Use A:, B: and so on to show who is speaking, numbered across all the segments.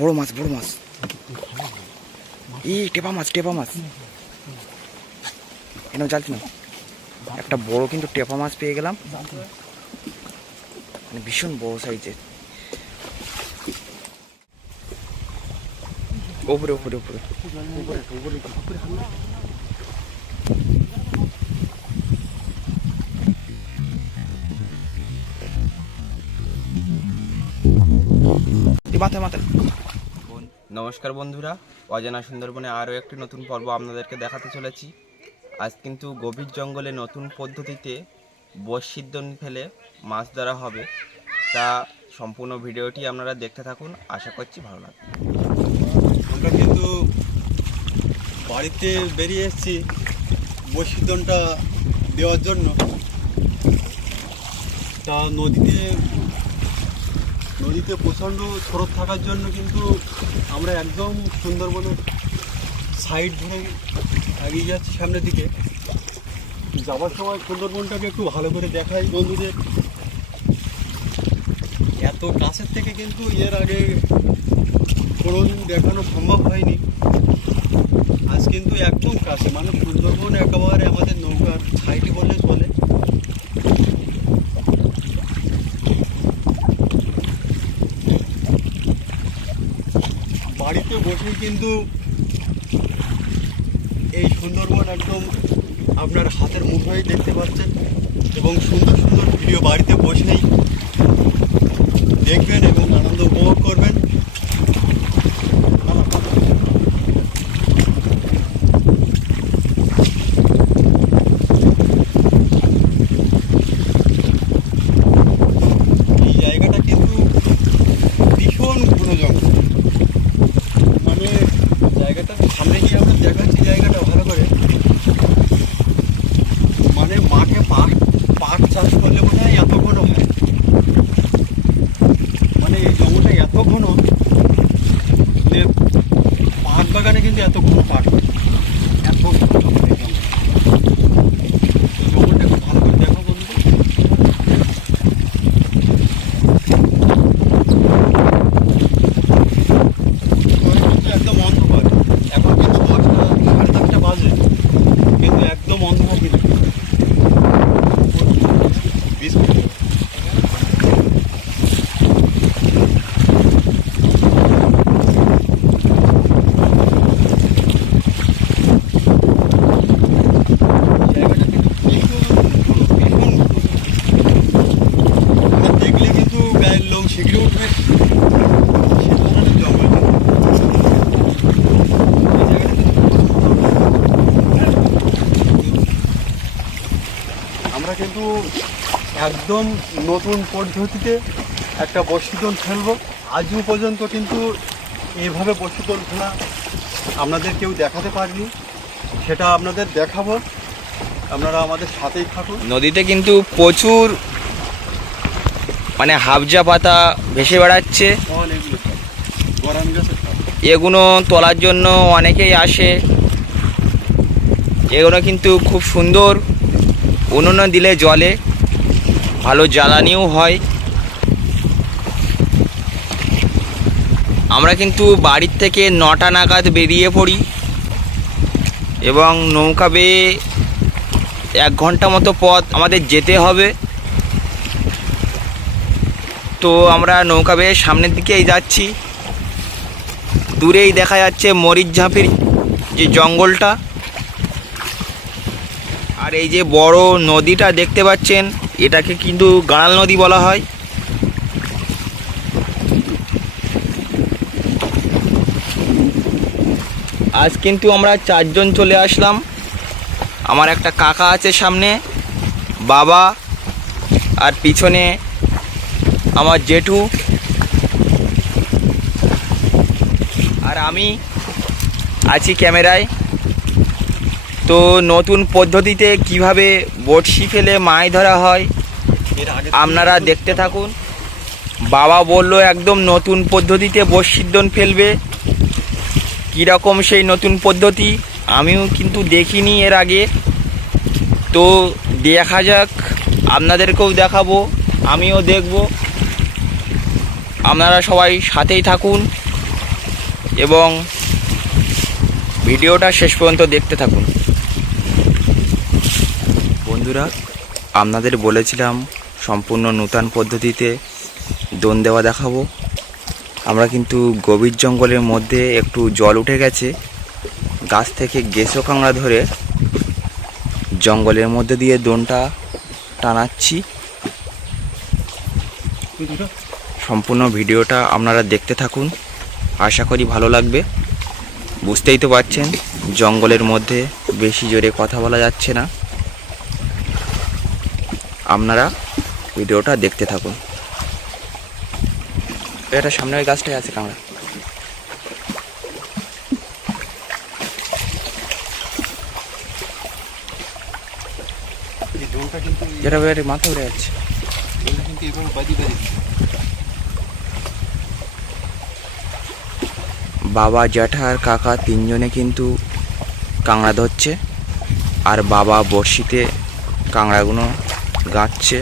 A: বড় মাছ বড় মাছ। এই টেপা মাছ টেপা মাছ। কেন জালতি না? একটা বড় কিন্তু টেপা মাছ পেয়ে গেলাম। মানে ভীষণ বড় সাইজের ওপরে ওপরে ওপরে। মাথায় মাথায়।
B: নমস্কার বন্ধুরা, অজানা সুন্দরবনে আরও একটি নতুন পর্ব আপনাদেরকে দেখাতে চলেছি। আজ কিন্তু গভীর জঙ্গলে নতুন পদ্ধতিতে বসিদ্ধন ফেলে মাছ ধরা হবে। তা সম্পূর্ণ ভিডিওটি আপনারা দেখতে থাকুন, আশা করছি ভালো লাগবে।
C: আমরা কিন্তু বাড়িতে বেরিয়ে এসেছি বসিদনটা দেওয়ার জন্য। তা নদীতে নদীতে প্রচণ্ড স্রোত থাকার জন্য কিন্তু আমরা একদম সুন্দরবনের সাইড ধরে এগিয়ে যাচ্ছি সামনের দিকে। যাওয়ার সময় সুন্দরবনটাকে একটু ভালো করে দেখাই বন্ধুদের। এত কাছের থেকে কিন্তু এর আগে কোনোদিন দেখানো সম্ভব হয়নি। আজ কিন্তু একদম কাছে মানে সুন্দরবন একেবারে আমাদের নৌকার সাইডে বললে চলে বাড়িতে কিন্তু এই সুন্দরবন একদম আপনার হাতের মুঠোয় দেখতে পাচ্ছেন এবং সুন্দর সুন্দর ভিডিও বাড়িতে বসেই দেখবেন এবং আনন্দ উপভোগ করবেন এই জায়গাটা কিন্তু ভীষণ ঘন জঙ্গল মানে জায়গাটা সামনে গিয়ে আমরা দেখাচ্ছি জায়গাটা ভালো করে মানে মাঠে পাট পাট চাষ করলে মনে হয় এত ঘন হয় মানে এই জঙ্গলটা এত ঘন যে পাট বাগানে কিন্তু এত ঘন পাট হয়। এত ঘন জঙ্গল এই জঙ্গল। এই জঙ্গলটা একটু ভালো করে দেখো বন্ধু কিন্তু একদম অন্ধকার এখন কিন্তু দশটা সাড়ে দশটা বাজে কিন্তু একদম অন্ধকার কিন্তু বিশ মিনিট জায়গাটা কিন্তু ভীষণ সুন্দর, ভীষণ সুন্দর। মানে দেখলে কিন্তু গায়ের লোক শিগগিরি উঠবে সে ধরনের জঙ্গল এই জায়গাটা কিন্তু আমরা কিন্তু একদম নতুন পদ্ধতিতে একটা বসিদন খেলব আজও পর্যন্ত কিন্তু এইভাবে বসিদন খেলা আপনাদের কেউ দেখাতে পারেনি। সেটা আপনাদের দেখাবো। আপনারা আমাদের সাথেই থাকুন।
A: নদীতে কিন্তু প্রচুর মানে হাবজা পাতা ভেসে বেড়াচ্ছে। এগুলো তোলার জন্য অনেকেই আসে। এগুলো কিন্তু খুব সুন্দর। উনুনে দিলে জলে। ভালো জ্বালানিও হয়। আমরা কিন্তু বাড়ির থেকে নটা নাগাদ বেরিয়ে পড়ি এবং নৌকা বেয়ে এক ঘণ্টা মতো পথ আমাদের যেতে হবে। তো আমরা নৌকা বেয়ে সামনের দিকেই যাচ্ছি। দূরেই দেখা যাচ্ছে মরিচঝাঁপির যে জঙ্গলটা। আর এই যে বড় নদীটা দেখতে পাচ্ছেন এটাকে কিন্তু গাঁড়াল নদী বলা হয়। আজ কিন্তু আমরা চারজন চলে আসলাম। আমার একটা কাকা আছে সামনে, বাবা আর পিছনে আমার জেঠু। আর আমি আছি ক্যামেরায়। তো নতুন পদ্ধতিতে কীভাবে বড়শি ফেলে মাছ ধরা হয়, আপনারা দেখতে থাকুন। বাবা বলল, একদম নতুন পদ্ধতিতে বর্ষিদ্দন ফেলবে। কীরকম সেই নতুন পদ্ধতি, আমিও কিন্তু দেখিনি এর আগে। তো দেখা যাক, আপনাদেরকেও দেখাবো, আমিও দেখব। আপনারা সবাই সাথেই থাকুন এবং ভিডিওটা শেষ পর্যন্ত দেখতে থাকুন। বন্ধুরা, আপনাদের বলেছিলাম সম্পূর্ণ নূতন পদ্ধতিতে দোন দেওয়া দেখাবো। আমরা কিন্তু গভীর জঙ্গলের মধ্যে একটু জল উঠে গেছে। গাছ থেকে গেসো কাঁকড়া ধরে জঙ্গলের মধ্যে দিয়ে দোনটা টানাচ্ছি। সম্পূর্ণ ভিডিওটা আপনারা দেখতে থাকুন। আশা করি ভালো লাগবে। বুঝতেই তো পারছেন, জঙ্গলের মধ্যে বেশি জোরে কথা বলা যাচ্ছে না। আপনারা ভিডিওটা দেখতে থাকুন। এটা সামনে ওই গাছটাই আছে
C: কিন্তু
A: যেটা বের মাথা উড়ে যাচ্ছে। বাবা জ্যাঠা আর কাকা তিনজনে কিন্তু কাঁকড়া ধরছে। আর বাবা বড়শিতে কাঁকড়াগুলো গাচ্ছে।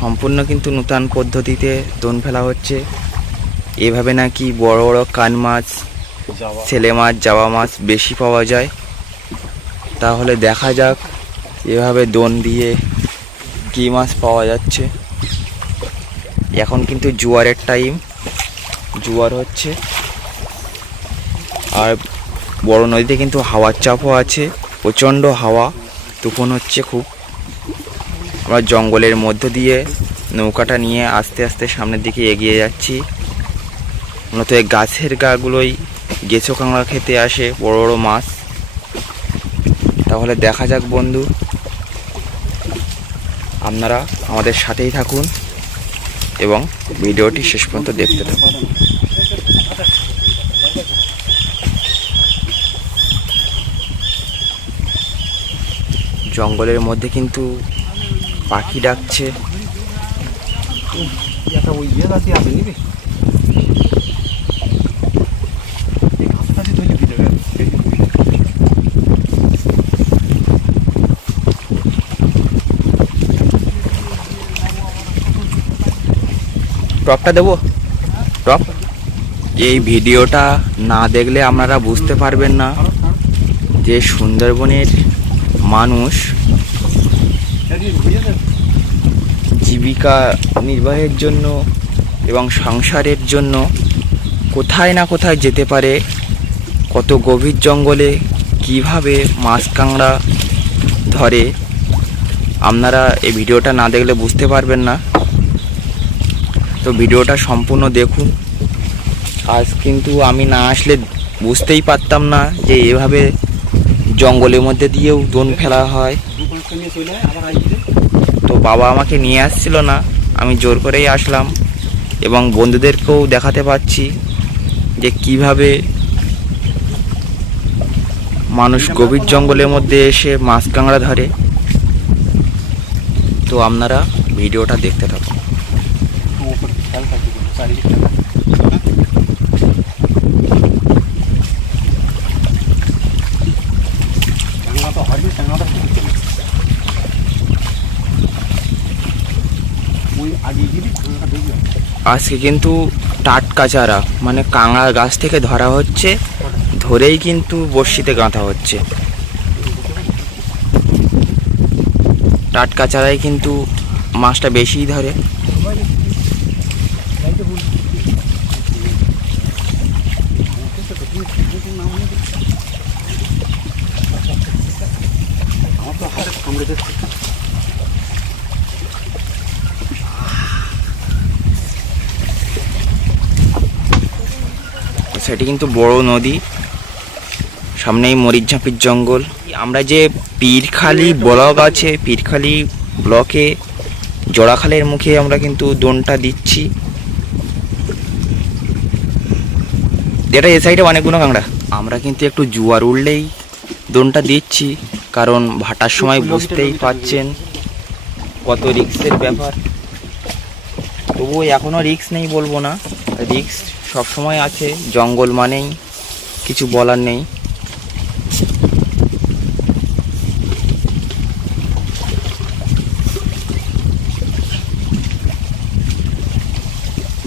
A: সম্পূর্ণ কিন্তু নূতন পদ্ধতিতে দোন ফেলা হচ্ছে। এভাবে নাকি বড় বড় কান মাছ ছেলে মাছ জাবা মাছ বেশি পাওয়া যায়। তাহলে দেখা যাক এভাবে দোন দিয়ে কী মাছ পাওয়া যাচ্ছে। এখন কিন্তু জোয়ারের টাইম জোয়ার হচ্ছে। আর বড় নদীতে কিন্তু হাওয়ার চাপও আছে, প্রচণ্ড হাওয়া, তুফান হচ্ছে খুব। আমরা জঙ্গলের মধ্য দিয়ে নৌকাটা নিয়ে আস্তে আস্তে সামনের দিকে এগিয়ে যাচ্ছি। মূলত এই গাছের গাগুলোই গেছো কাঁকড়া খেতে আসে বড় বড় মাছ। তাহলে দেখা যাক বন্ধু। আপনারা আমাদের সাথেই থাকুন এবং ভিডিওটি শেষ পর্যন্ত দেখতে থাকুন। জঙ্গলের মধ্যে কিন্তু পাখি ডাকছে। টপটা দেবো? টপ এই ভিডিওটা না দেখলে আপনারা বুঝতে পারবেন না যে সুন্দরবনের মানুষ জীবিকা নির্বাহের জন্য এবং সংসারের জন্য কোথায় না কোথায় যেতে পারে, কত গভীর জঙ্গলে কীভাবে মাছ কাঁকড়া ধরে, আপনারা এই ভিডিওটা না দেখলে বুঝতে পারবেন না। তো ভিডিওটা সম্পূর্ণ দেখুন। আজ কিন্তু আমি না আসলে বুঝতেই পারতাম না যে এভাবে জঙ্গলের মধ্যে দিয়েও দোন ফেলা হয়। তো বাবা আমাকে নিয়ে আসছিল না। আমি জোর করেই আসলাম এবং বন্ধুদেরকেও দেখাতে পাচ্ছি যে কীভাবে মানুষ গভীর জঙ্গলের মধ্যে এসে মাছ কাঁকড়া ধরে। তো আপনারা ভিডিওটা দেখতে থাকুন
C: ওপরে খেয়াল থাকবে কিন্তু চারিদিকটা টাঙা তো হারবি টাঙাটা কি করতে হবে? ওই আগে গিয়ে টাঙাটা দেখবে
A: আজকে কিন্তু টাটকা চারা মানে কাঁকড়া গাছ থেকে ধরা হচ্ছে, ধরেই কিন্তু বড়শিতে গাঁথা হচ্ছে। টাটকা চারাই কিন্তু মাছটা বেশিই ধরে।
C: আমার তো হাতে
A: সেটি কিন্তু বড় নদী, সামনেই মরিচঝাঁপির জঙ্গল। আমরা যে পীরখালি ব্লক আছে, পীরখালি ব্লকে জোড়াখালের মুখে আমরা কিন্তু দোনটা দিচ্ছি। এটা এ সাইডে অনেকগুলো কাঁকড়া। আমরা কিন্তু একটু জুয়ার উঠলেই দোনটা দিচ্ছি, কারণ ভাটার সময় বুঝতেই পাচ্ছেন কত রিক্সের ব্যাপার। তবুও এখনও রিক্স নেই বলব না রিক্স সবসময় আছে, জঙ্গল মানেই কিছু বলার নেই।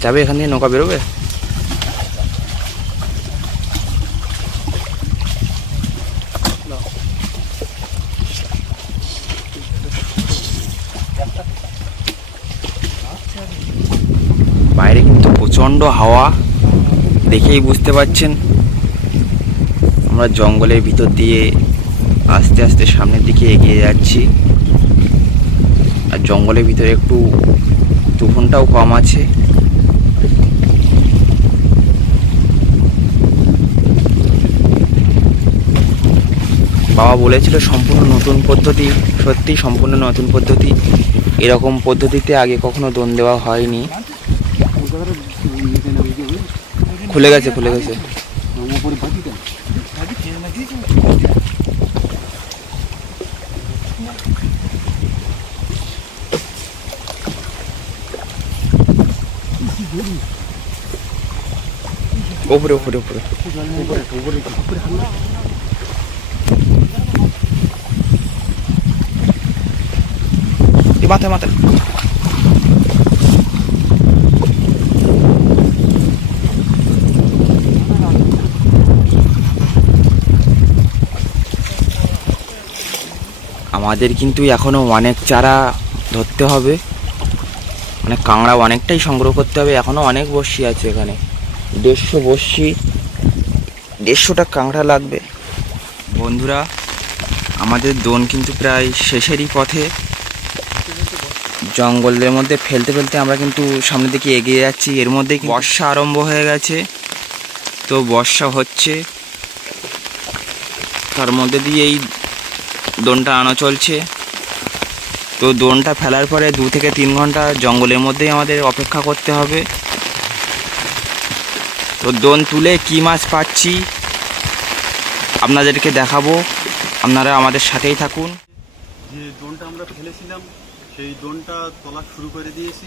A: যাবে এখান থেকে, নৌকা বেরোবে? বাইরে কিন্তু প্রচণ্ড হাওয়া। দেখেই বুঝতে পারছেন। আমরা জঙ্গলের ভিতর দিয়ে আস্তে আস্তে সামনের দিকে এগিয়ে যাচ্ছি। আর জঙ্গলের ভিতরে একটু তুফানটাও কম আছে। বাবা বলেছিল সম্পূর্ণ নতুন পদ্ধতি সত্যি সম্পূর্ণ নতুন পদ্ধতি। এরকম পদ্ধতিতে আগে কখনো দোন দেওয়া হয়নি। খুলে গেছে খুলে গেছে। উপরে উপরে এই মাথায় মাথায়। আমাদের কিন্তু এখনও অনেক চারা ধরতে হবে। মানে কাঁকড়া অনেকটাই সংগ্রহ করতে হবে, এখনও অনেক বর্ষি আছে এখানে। দেড়শো বর্ষি, দেড়শোটা কাঁকড়া লাগবে। বন্ধুরা, আমাদের দোন কিন্তু প্রায় শেষেরই পথে। জঙ্গলের মধ্যে ফেলতে ফেলতে আমরা কিন্তু সামনের দিকে এগিয়ে যাচ্ছি। এর মধ্যে বর্ষা আরম্ভ হয়ে গেছে। তো বর্ষা হচ্ছে। তার মধ্যে দিয়ে এই দোনটা আনা চলছে। তো দোনটা ফেলার পরে দু থেকে তিন ঘণ্টা জঙ্গলের মধ্যেই আমাদের অপেক্ষা করতে হবে। তো দোন তুলে কী মাছ পাচ্ছি আপনাদেরকে দেখাবো। আপনারা আমাদের সাথেই থাকুন।
C: যে দোনটা আমরা ফেলেছিলাম, সেই দোনটা তোলা শুরু করে দিয়েছি।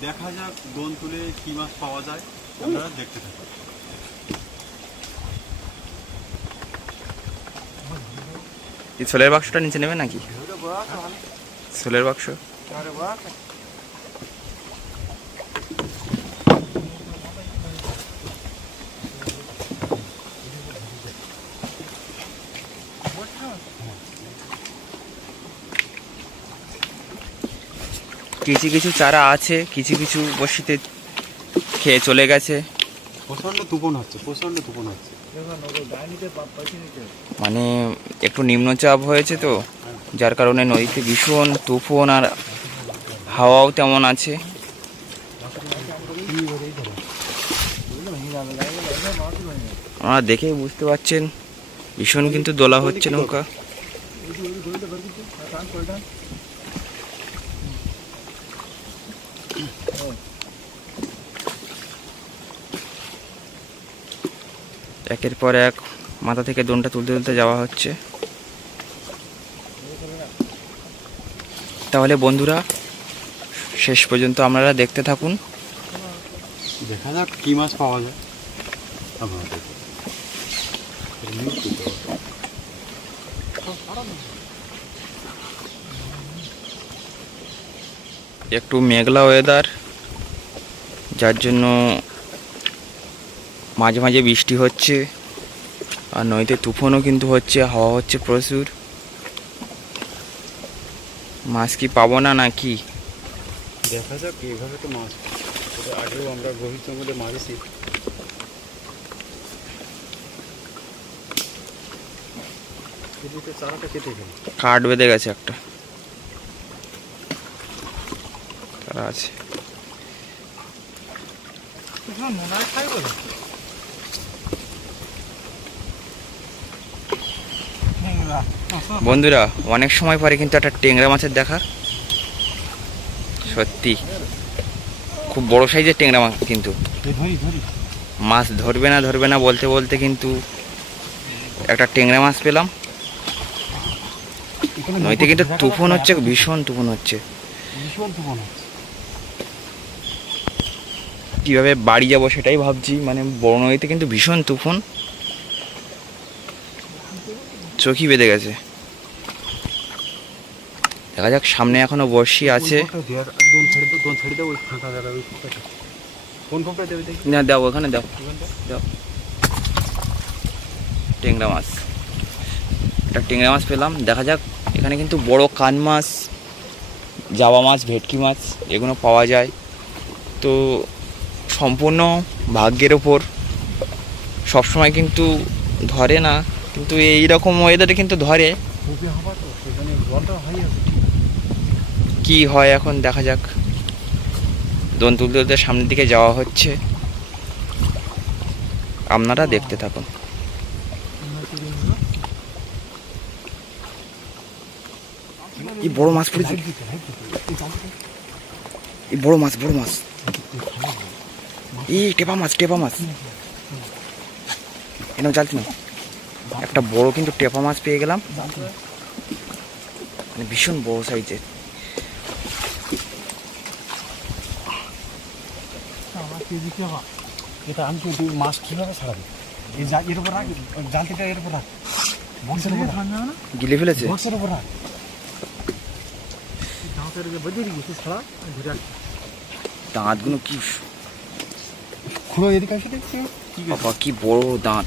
C: দেখা যাক দোন তুলে কি মাছ পাওয়া যায়। আপনারা দেখতে থাকুন।
A: সোলের বাক্সটা নিচে নেবে নাকি? সোলের বাক্স? কিছু কিছু চারা আছে, কিছু কিছু বসিতে খেয়ে চলে গেছে।
C: প্রচণ্ড তুপন হচ্ছে প্রচণ্ড তুপন হচ্ছে
A: মানে একটু নিম্নচাপ হয়েছে তো, যার কারণে নদীতে ভীষণ তুফান আর হাওয়াও তেমন আছে। আপনারা দেখেই বুঝতে পারছেন, ভীষণ কিন্তু দোলা হচ্ছে নৌকা। একের পর এক মাথা থেকে দোনটা তুলতে তুলতে যাওয়া হচ্ছে। তাহলে বন্ধুরা শেষ পর্যন্ত আপনারা দেখতে থাকুন।
C: দেখা যাক কি মাছ পাওয়া যায়।
A: একটু মেঘলা ওয়েদার যার জন্য মাঝে মাঝে বৃষ্টি হচ্ছে আর নদীতে তুফানও কিন্তু হচ্ছে হাওয়া হচ্ছে প্রচুর। মাছ কি পাবো না নাকি?
C: দেখা যাক এইভাবে তো মাছ আগেও আমরা গভীর জঙ্গলে মারিছি
A: কাঠ বেঁধে গেছে একটা। তারা আছে। বন্ধুরা, অনেক সময় পরে কিন্তু একটা টেংরা মাছের দেখা। সত্যি, খুব বড় সাইজের টেংরা মাছ কিন্তু। মাছ ধরবে না ধরবে না বলতে বলতে কিন্তু একটা টেংরা মাছ পেলাম। নদীতে কিন্তু তুফান হচ্ছে, ভীষণ তুফান হচ্ছে। কীভাবে বাড়ি যাব সেটাই ভাবছি মানে বড় নদীতে কিন্তু ভীষণ তুফান। চোখই বেঁধে গেছে। দেখা যাক, সামনে এখনও বর্ষি আছে। না, দাও, ওখানে দাও। দাও। টেংরা মাছ। একটা টেংরা মাছ পেলাম। দেখা যাক, এখানে কিন্তু বড় কান মাছ, জাবা মাছ, ভেটকি মাছ, এগুলো পাওয়া যায়। তো সম্পূর্ণ ভাগ্যের ওপর সবসময় কিন্তু ধরে না। কিন্তু এই রকম ওয়েদারে কিন্তু ধরে। কি হয় এখন দেখা যাক। দোন তুলতে সামনের দিকে যাওয়া হচ্ছে। আপনারা দেখতে থাকুন। এই বড় মাছ পড়েছে। এই বড় মাছ বড় মাছ। এই টেপা মাছ টেপা মাছ। এনাও জালতি না একটা বড় কিন্তু টেপা মাছ পেয়ে গেলাম। মানে ভীষণ বড় সাইজের
C: এটা আমি কিন্তু মাছ কীভাবে ছাড়াবো? এই এর উপর রাখ জালতিটা এর উপর রাখ। বক্সের উপর
A: গিলে ফেলেছে?
C: বক্সের উপর রাখ। দাঁতের যে বেঁধে দিয়েছে ছাড়া
A: দাঁতগুলো কি
C: খুঁড়ো এদিকে আসে দেখছি
A: বাবা কি বড় দাঁত।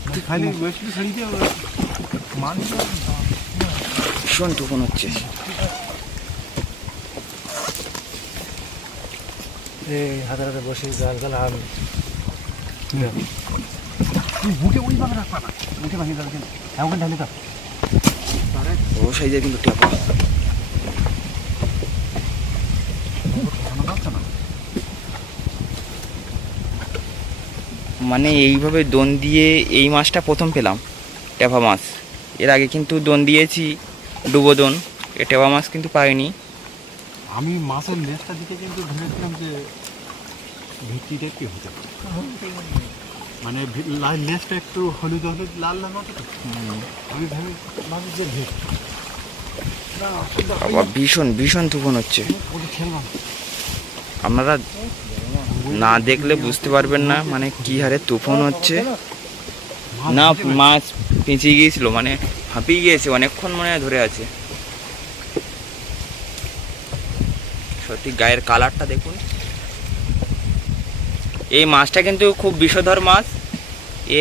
A: ভীষণ টুকন হচ্ছে।
C: এই হাতে হাতে বসে জাল জাল আর তুই বুকে ওই ভাগে রাখবা না। বুকে ভাঙে যাবে কিন্তু এমন ঢালে তো
A: বড় সাইজের কিন্তু টেপা। মানে এইভাবে দোন দিয়ে এই মাছটা প্রথম পেলাম টেপা মাছ। এর আগে কিন্তু দোন দিয়েছি ডুবো দোন। এ টেপা মাছ কিন্তু পাইনি।
C: আমি মাছের লেজটা দিকে কিন্তু ভেবেছিলাম যে ভিত্তিটা কি হতে মানে লেজটা একটু হলুদ হলুদ লাল লাল মতো আমি ভেবে ভাবি যে ভেট
A: বাবা ভীষণ ভীষণ তুফান হচ্ছে। আপনারা না দেখলে বুঝতে পারবেন না মানে কি হারে তুফান হচ্ছে। না, মাছ পেঁচিয়ে গিয়েছিল মানে হাঁপিয়ে গিয়েছে, অনেকক্ষণ মনে ধরে আছে। সত্যি গায়ের কালারটা দেখুন। এই মাছটা কিন্তু খুব বিষধর মাছ।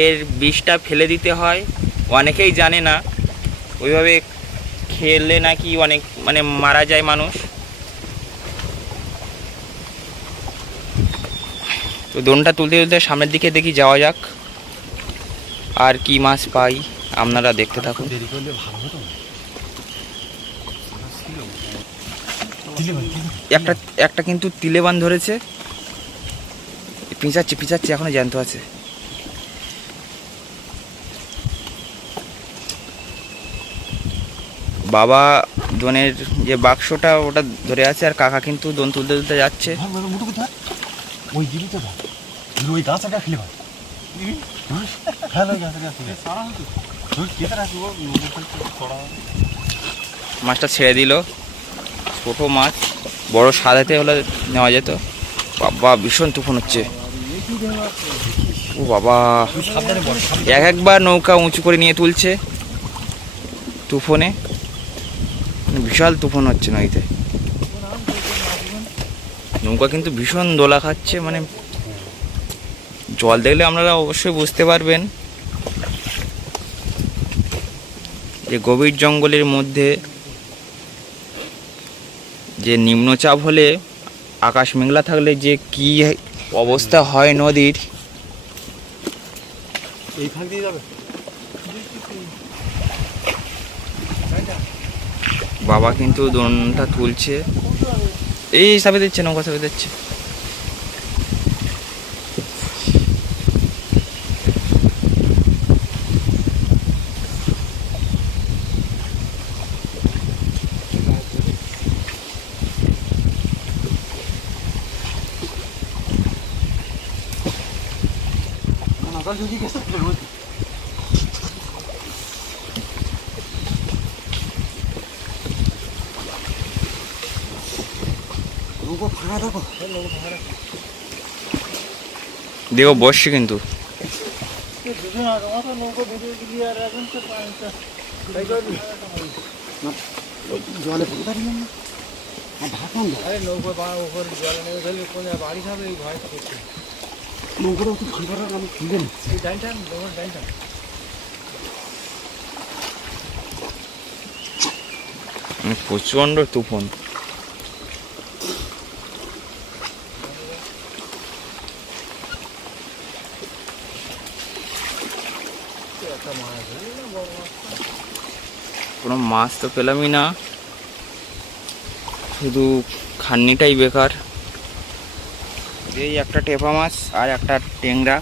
A: এর বিষটা ফেলে দিতে হয়, অনেকেই জানে না। ওইভাবে খেলে নাকি অনেক মানে মারা যায় মানুষ। তো দোনটা তুলতে তুলতে সামনের দিকে দেখি যাওয়া যাক আর কি মাছ পাই আপনারা দেখতে থাকুন। একটা একটা কিন্তু তিলেবান ধরেছে। পিঁচাচ্ছে পিঁচাচ্ছে এখনও জ্যান্ত আছে। বাবা দোনের যে বাক্সটা ওটা ধরে আছে আর কাকা কিন্তু দোন তুলতে তুলতে যাচ্ছে
C: ধর, ধর, মুটুকু ধর। ওই দিবি তো ধর দিলে ওই গাছটা খেলে ভাই ওই গাছটা খেলে রাখব
A: মাছটা ছেড়ে দিল। ছোট মাছ। বড় সাদাতে হলে নেওয়া যেত। বাবা ভীষণ তুফান হচ্ছে। ও বাবা। এক একবার নৌকা উঁচু করে নিয়ে তুলছে। তুফনে। বিশাল তুফান হচ্ছে নদীতে। নৌকা কিন্তু ভীষণ দোলা খাচ্ছে মানে জল দেখলে আপনারা অবশ্যই বুঝতে পারবেন। যে গভীর জঙ্গলের মধ্যে যে নিম্নচাপ হলে আকাশ মেঘলা থাকলে যে কি অবস্থা হয় নদীর।
C: এই দিয়ে যাবে?
A: বাবা কিন্তু দোনটা তুলছে। এই চাপে দিচ্ছে নৌকা চাপে দিচ্ছে।
C: নাগাল যদি গেছে
A: দেখো বসছে কিন্তু।
C: জলে পড়ে পারলাম না আর ঢাকুন
D: আরে নৌকো পা উপর জল নেমে গেলে কোন বাড়ি খাবে এই ভয় করছে
A: উম, প্রচণ্ড তুফান কোনো মাছ তো পেলামই না। শুধু খান্নিটাই বেকার। এই একটা টেপা মাছ আর একটা টেংরা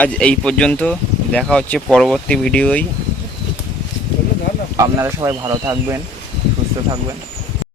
A: আজ এই পর্যন্ত। দেখা হচ্ছে পরবর্তী ভিডিওই। আপনারা সবাই ভালো থাকবেন, সুস্থ থাকবেন।